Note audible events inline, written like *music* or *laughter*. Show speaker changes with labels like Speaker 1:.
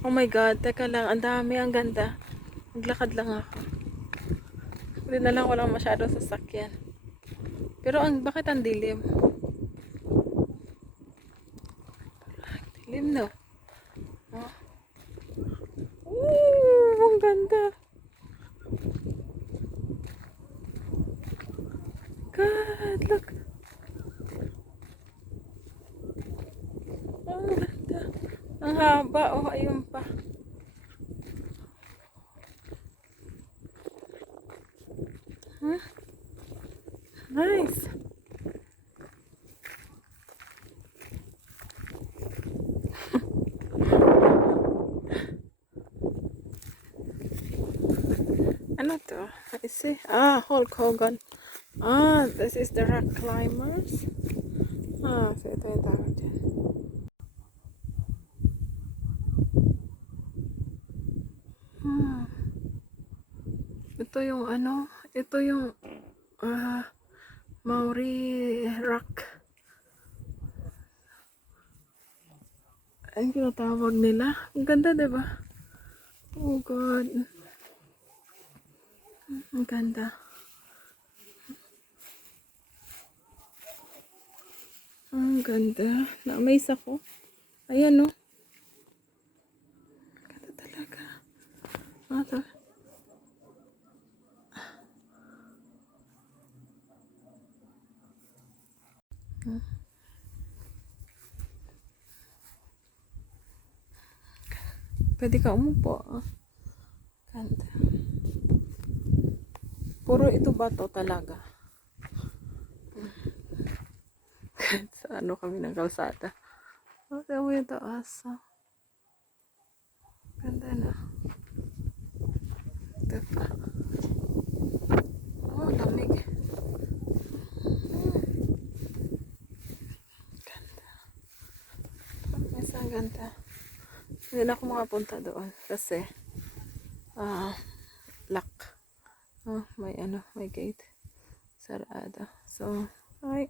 Speaker 1: Oh my God, teka lang, ang dami, ang ganda. Maglakad lang ako. Hindi na lang walang masyadong sasakyan. Pero ang, bakit ang dilim? Ang dilim no. Oh. Ooh, ang ganda. God, look. Ang ganda. Ang haba. Oh, ayun Huh? Nice. *laughs* ano to? I see. Ah, Hulk Hogan. Ah, this is the rock climbers. Ah, so ito yung tawag dyan. Hmm. Ito yung ano, ito yung ah Maori rock. Ang tinatawag nila. Ang ganda, ba? Oh God. Ang ganda. Ang ganda. Na-amaze ako. Ayan, no. Ganda talaga. Ah, to. Pwede ka umupo. Ah. Ganda. Puro ito bato talaga. *laughs* Sa ano kami ng kalsada. Oh, mo yung taas. Ganda na. Ito pa. Oh, lamig. Ganda. Mas ang ganda. Hindi na ako makapunta doon kasi ah lock. Oh, may ano, may gate. Sarado. So, ay.